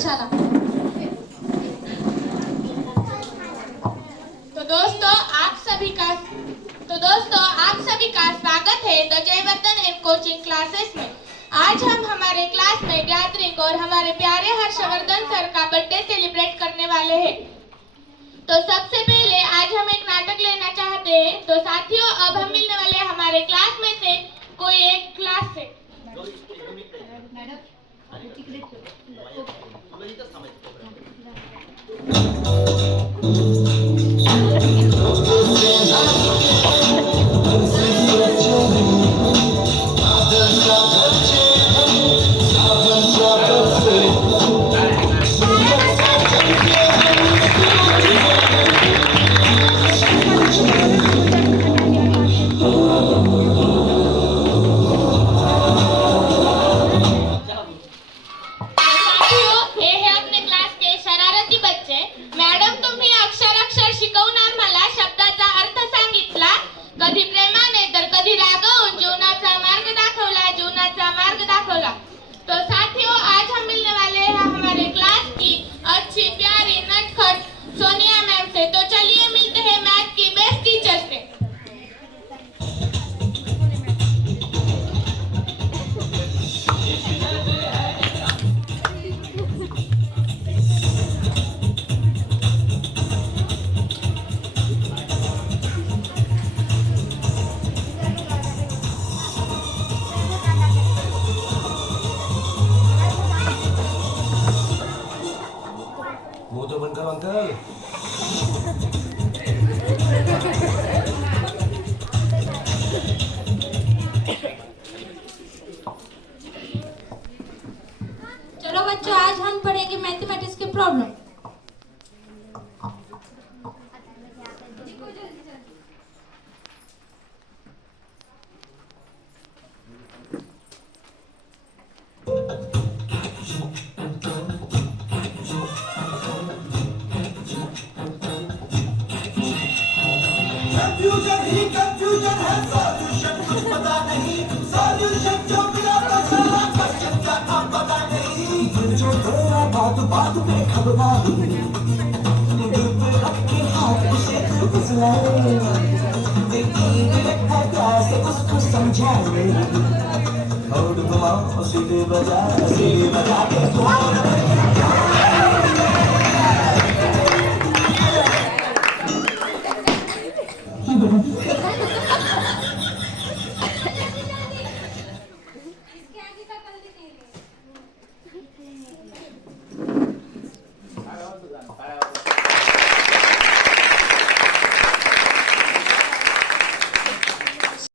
प्रयोगशाला। तो दोस्तों आप सभी का स्वागत है the Jaivardhan end coaching classes में। आज हम हमारे क्लास में गैदरिंग और हमारे प्यारे हर्षवर्धन सर का बर्थडे सेलिब्रेट करने वाले हैं। तो सबसे पहले आज हम एक नाटक लेना चाहते हैं। तो साथियों, अब हम मिलने वाले हमारे क्लास में से कोई एक क्लास से। कधी प्रेमाने तर कधी रागावून जीवनाचा मार्ग दाखवला। तो साथियों, आज हम मिलने वाले हैं हमारे क्लास की अच्छी प्यारी नटखट सोनिया मैम से। तो चलिए मिलते हैं मैथ की बेस्ट टीचर से। मुंह तो बंद करो अंकल। चलो बच्चों, आज हम पढ़ेंगे मैथमेटिक्स के प्रॉब्लम। कंफ्यूजन ही कंफ्यूजन है, सॉल्यूशन कुछ पता नहीं, सॉल्यूशन जो मिला तो चला, क्वेश्चन का नाम पता नहीं। दिल जो तेरा बात बात पे घबराए, दिल पे रख के हाथ उसे फिसलाए, यकीन रखा कैसे उसको समझाए, और घुमाओ सीधे बजा के